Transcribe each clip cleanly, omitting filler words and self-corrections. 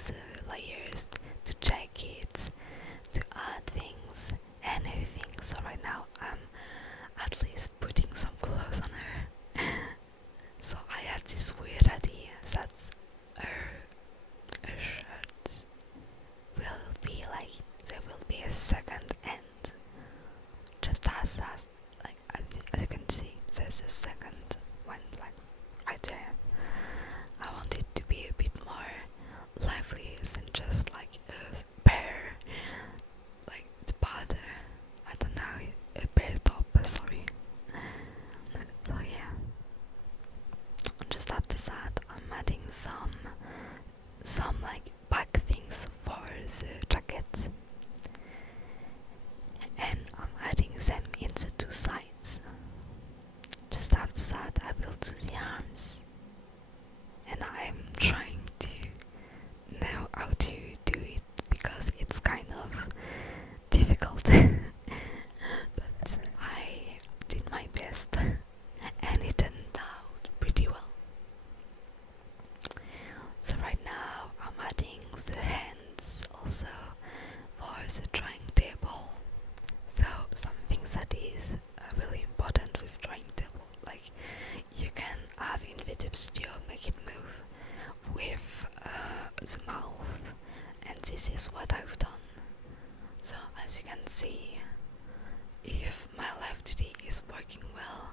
use layers to check it, to add things and everything. So right now I'm at least putting some clothes on her. So I had this weird idea that her shirt will be like, there will be a second end, just as like as you can see, there's a second one like right there. I want it to be a bit more lively than just like a bear, like the butter. I don't know, a bear top. Sorry. So yeah. Just after that, I'm adding some like back things for the jacket, and I'm adding them in the two sides. Just after that, I will do the arms, and I'm trying to know how to do it because it's kind of difficult. But I did my best, and it turned out pretty well. So right now I'm adding the hands also for the drawing table. So something that is really important with drawing table, like you can have in vtube studio make it move with the mouth, and this is what I've done. So as you can see, if my live2d is working well,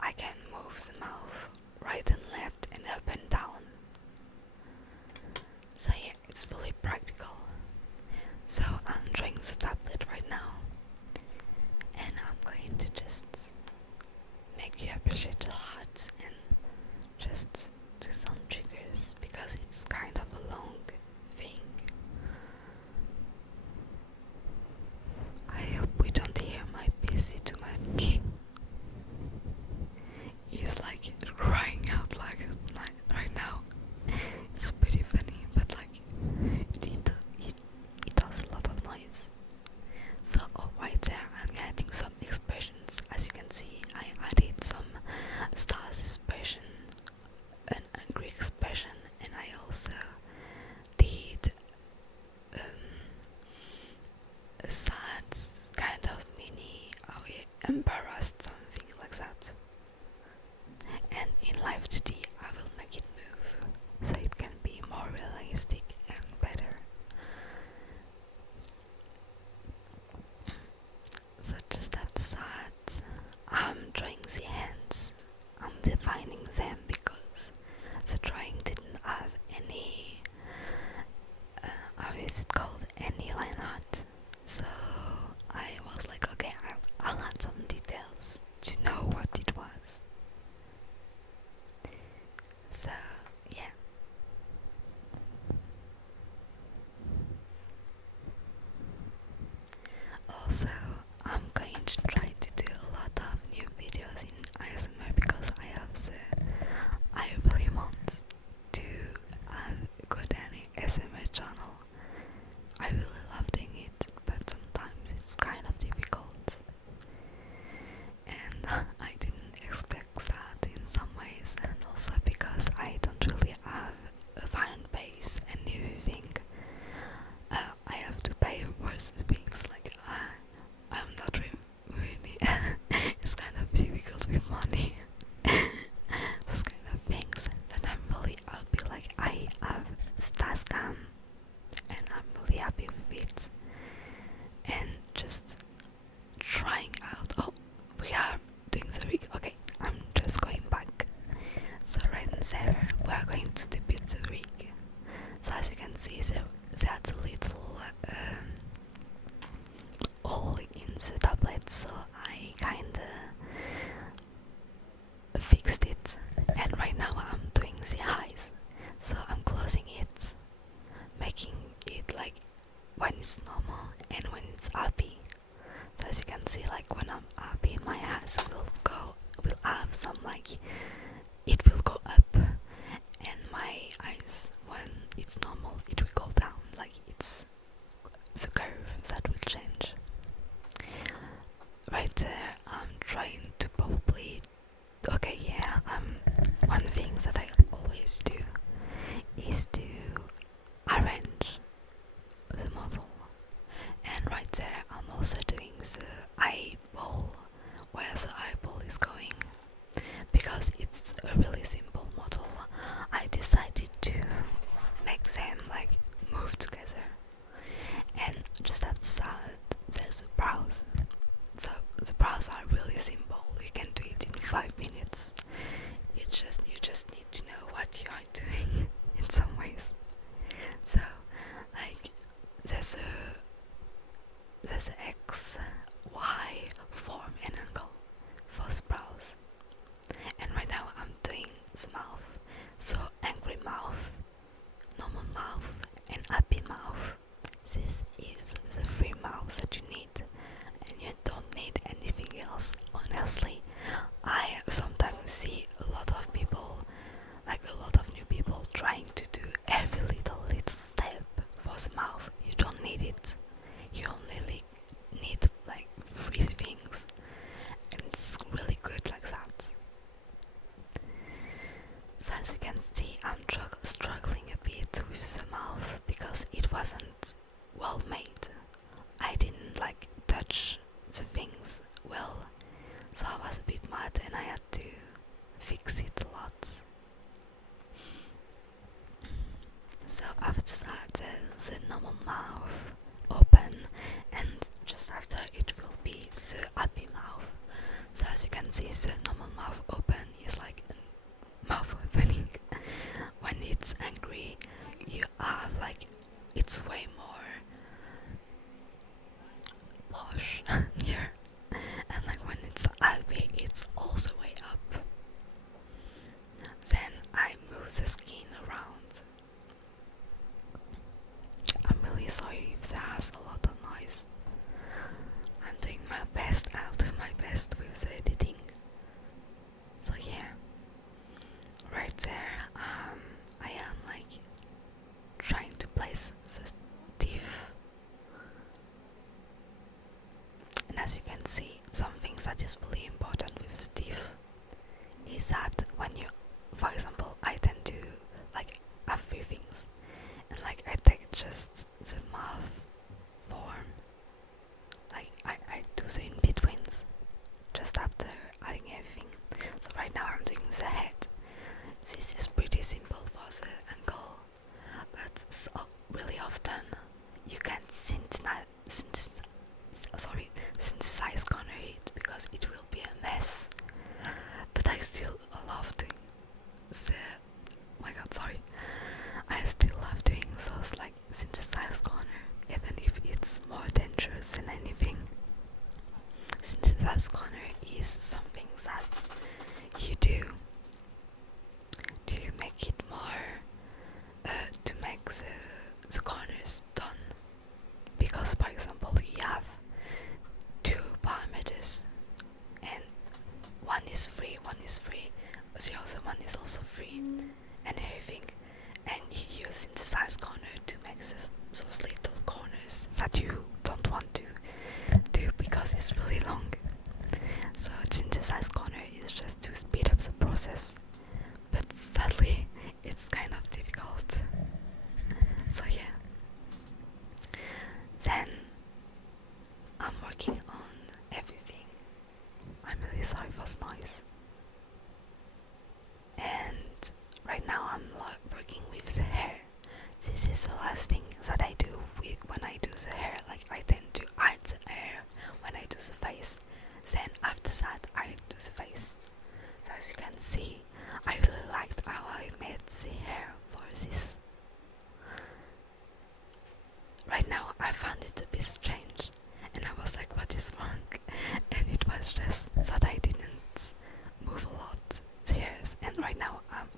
I can move the mouth right and left and up and down. So yeah, it's fully practical. So I'm drawing the tablet right now, and I'm going to just make you appreciate the heart and just do some triggers because it's kind of a long thing. I hope we don't hear my PC too much. He's like crying out like right now. It's pretty funny, but like it does a lot of noise. So right there I'm adding some expressions. As you can see, I added some stars expression, an angry expression, and I also did a sad kind of mini embarrassed, something like that. And in live2d I will make it move so it can be more realistic and better. So just after that, I'm drawing the hands. I'm defining them because the drawing didn't have any how is it called, any line art. So I was like, okay, I'll add some details to know what it was. So yeah. Also, I'm going to try to do a lot of new videos in ASMR because I really want to have a good ASMR channel. I really love doing it, but sometimes it's kind of difficult. And I didn't expect that in some ways, and also because I don't really have a fan base and everything. I have to pay for things like I'm not really it's kind of difficult with money. Those kind of things. But I'm really happy, like I have Stascam and I'm really happy with it. And just trying out, oh, we are doing the rig. Okay, I'm just going back. So right there we are going to debut the rig. So as you can see, there's a little hole in the tablet, so I kinda fixed it, and right now I'm doing the eyes. So I'm closing it, making it like when it's normal and when it's happy. So as you can see, like when I'm happy, my eyes will have some like, it will go up, and my eyes when it's normal it will go down, like it's the curve that will change. Right there I'm trying to probably, okay, yeah, one thing that I always do is to arrange the model. And right there I'm also doing the eyeball, where the eyeball is going. Because it's a really simple model, I decided to make them like move together. And just outside there's a brows. So the brows are really simple. You can do it in 5 minutes. You just need to know what you are doing in some ways. So like there's a X, Y form and angle for the brows. And right now I'm doing the mouth. So angry mouth, normal mouth and happy mouth. This is the 3 mouths that you need, and you don't need anything else. Honestly, I sometimes see a lot of people, like a lot of new people, trying to do every little step for the mouth. You don't need it. You only need like 3 things, and it's really good like that. So as you can see, I'm struggling a bit with the mouth because it wasn't well made. I didn't like touch the things well, so I was a bit mad and I had to fix it a lot. So after that, the normal mouth open, and just after it will be the happy mouth. So as you can see, the normal mouth open is like a mouth opening. When it's angry, you have like, it's way more posh here, and like when it's happy, it's also way up. Then I move the skin around. I'm really sorry if there's a lot of noise. I'm doing my best. I'll do my best with the editing. So yeah, right there, I am like trying to place the teeth. And as you can see, some things that is really important with the teeth is that when you, for example, I tend to like have 3 things, and like I take just the mouth form, like I do the in-betweens just after having everything. So right now I'm doing the head. This is pretty simple for the angle, but so really often you can synthesize corner it because it will be a mess. But I still love doing the, my god, sorry. I still love doing those like synthesized corner, even if it's more dangerous than anything. Synthesized corner is something that you do to make it more, to make the corners done. Because for example, you have 2 parameters, and one is free, the other one is also free, and everything. And you use synthesize corner to make those little corners that you don't want to do because it's really long. So synthesize corner is just to speed up the process, but sadly it's kind of difficult. So yeah, then I'm working on everything. I'm really sorry for the noise. And right now I'm working with the hair. This is the last thing that I do when I do the hair. Like I tend to hide the hair when I do the face. Then after that I do the face. So as you can see, I really liked how I made the hair for this. Right now I found it a bit strange, and I was like, what is wrong? And it was just that I didn't move a lot the hairs, and right now I'm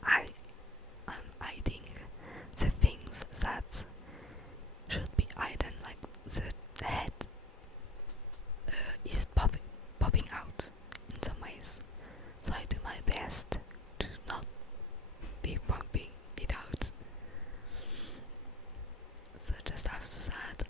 hiding the things that should be hidden, like the head is popping out in some ways. So I do my best to not be popping it out. So just after that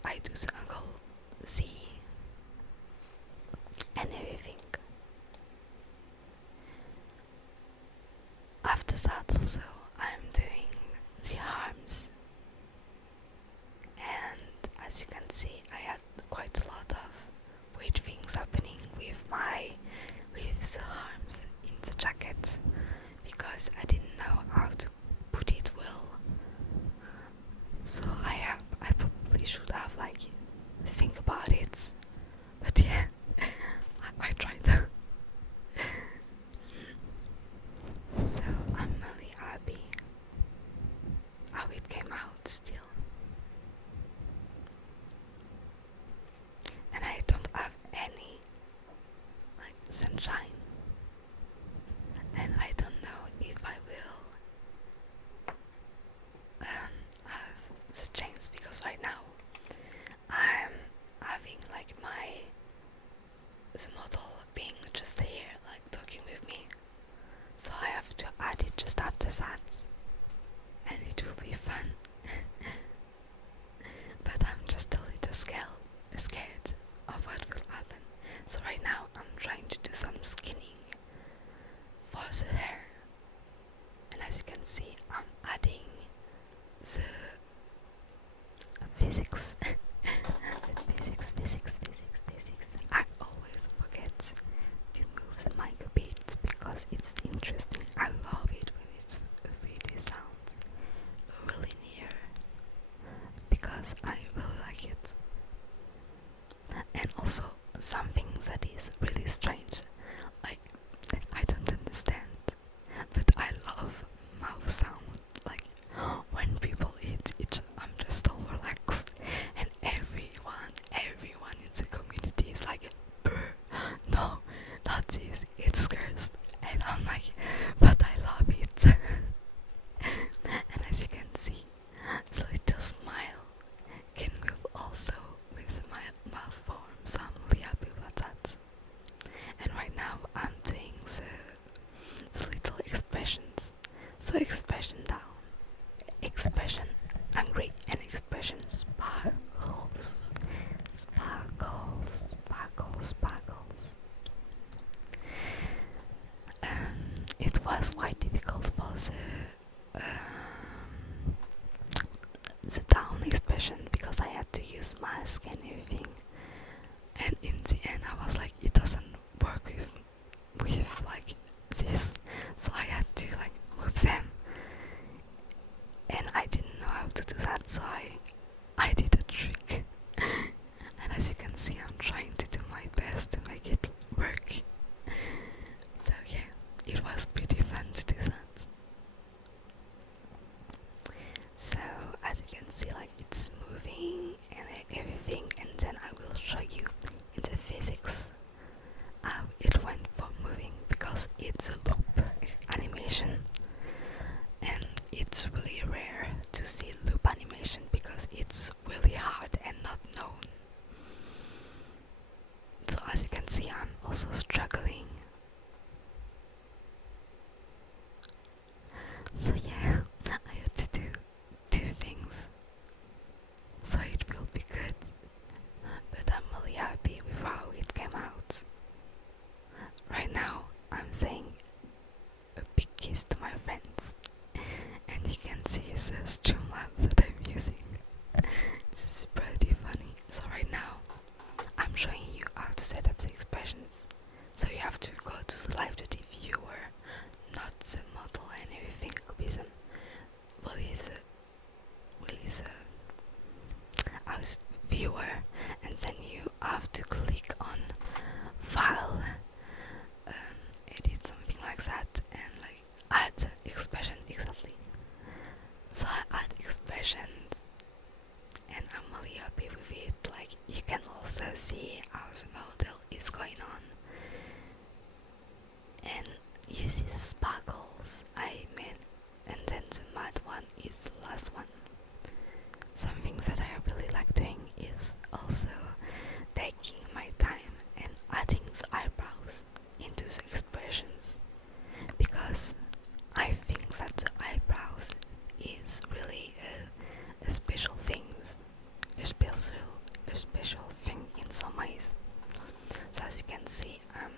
out still. And I don't have any like sunshine. And I don't know if I will have the chance, because right now I'm having like the model being just here, like talking with me. So I have to add it just after that, and it will be fun. But I'm just a little scared of what will happen. So right now I'm trying to do some skinning for the hair, and as you can see, I'm adding the physics. physics. I always forget to move the mic a bit because it's interesting. I love it when it's 3D sounds really near, because I really like it. And also something that is really strange, like I don't understand, but I love mouth sound. Like when people eat, I'm just so relaxed, and everyone in the community is like, "Brr, no, not this, it's cursed," and I'm like, but I love it. And as you can see, the little smile can move also with my mouth form, so I'm really happy about that. And right now I'm doing the little expressions. So expression down, expression angry, and expression sparkles. It was quite difficult for the down expression because I had to use mask and everything. And in the end I was like, it doesn't work with like this, so I had to like move them, and I didn't know how to do that, so I did a trick. And as you can see, I'm trying to do my best to make it work. So yeah, it was pretty fun to do that. So as you can see, like it's moving and everything, and then I will show you in the physics how it went for moving, because it's a loop animation, and it's really rare to see loop animation because it's really hard and not known. So as you can see, I'm also struggling. So yeah, I had to do two things, so it will be good, but I'm really happy with how it came out. Right now I'm saying a big kiss to my friends, and you can see the Streamlabs that I'm using. This is pretty funny. So right now I'm showing you how to set up the expressions. So you have to go to the live2d viewer, not the model and everything. Cubism release as viewer, and then you have to click on file, edit, something like that, and like add expression exactly. So I add expressions, and I'm really happy with it. Like you can also see how the model is going on, and you see the sparkles I made, and then the matte one is the last one. Something that I really like doing is also taking my time and adding the eyebrows into the expressions, because I think that the eyebrows is really a special thing, a special thing in some ways. So as you can see, I'm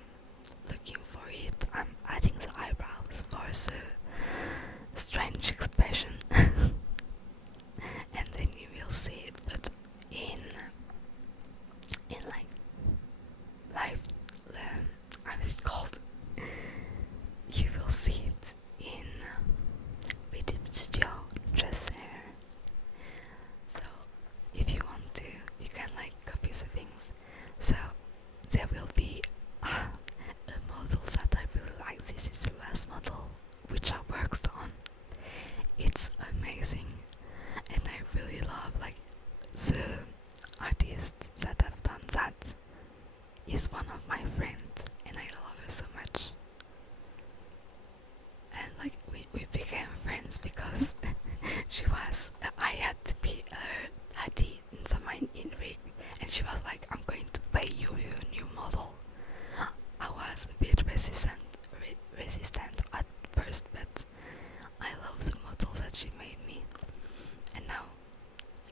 looking for it. I'm adding the eyebrows for the strange expression. I had to be Hadi in some in rig, and she was like, I'm going to pay you your new model. I was a bit resistant at first, but I love the model that she made me. And now,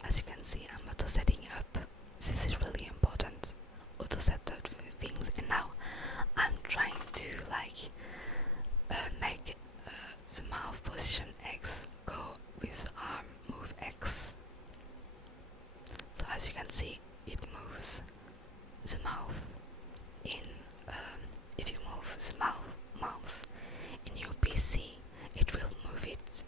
as you can see, I'm auto setting up. This is really important. Auto set up things, and now I'm trying to like make the mouth position X go with arm move X. So as you can see, it moves the mouth in. If you move the mouse in your PC, it will move it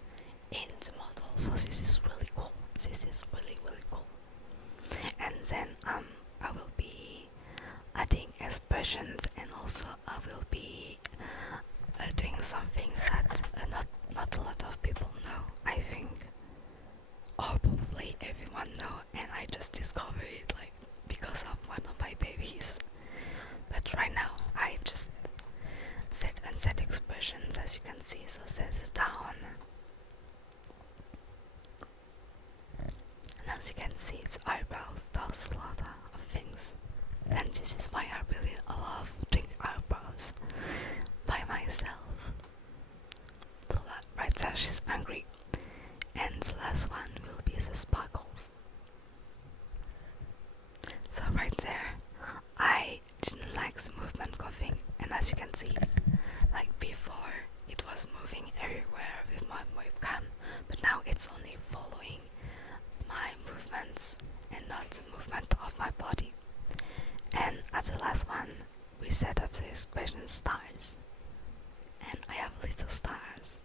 in the model. So this is really cool. This is really cool. And then I will be adding expressions, and also I will be doing some things that not a lot of people know, I think, or probably everyone know, and I just discovered it like because of one of my babies. But right now I just set and set expressions, as you can see. So set it down, and as you can see, the eyebrows does a lot of things, and this is why I really love doing eyebrows by myself. So right there, she's angry, and the last one will be the sparkles. So right there, I didn't like the movement coughing, and as you can see, like before it was moving everywhere with my webcam, but now it's only following my movements and not the movement of my body. And at the last one, we set up the expression stars, and I have little stars.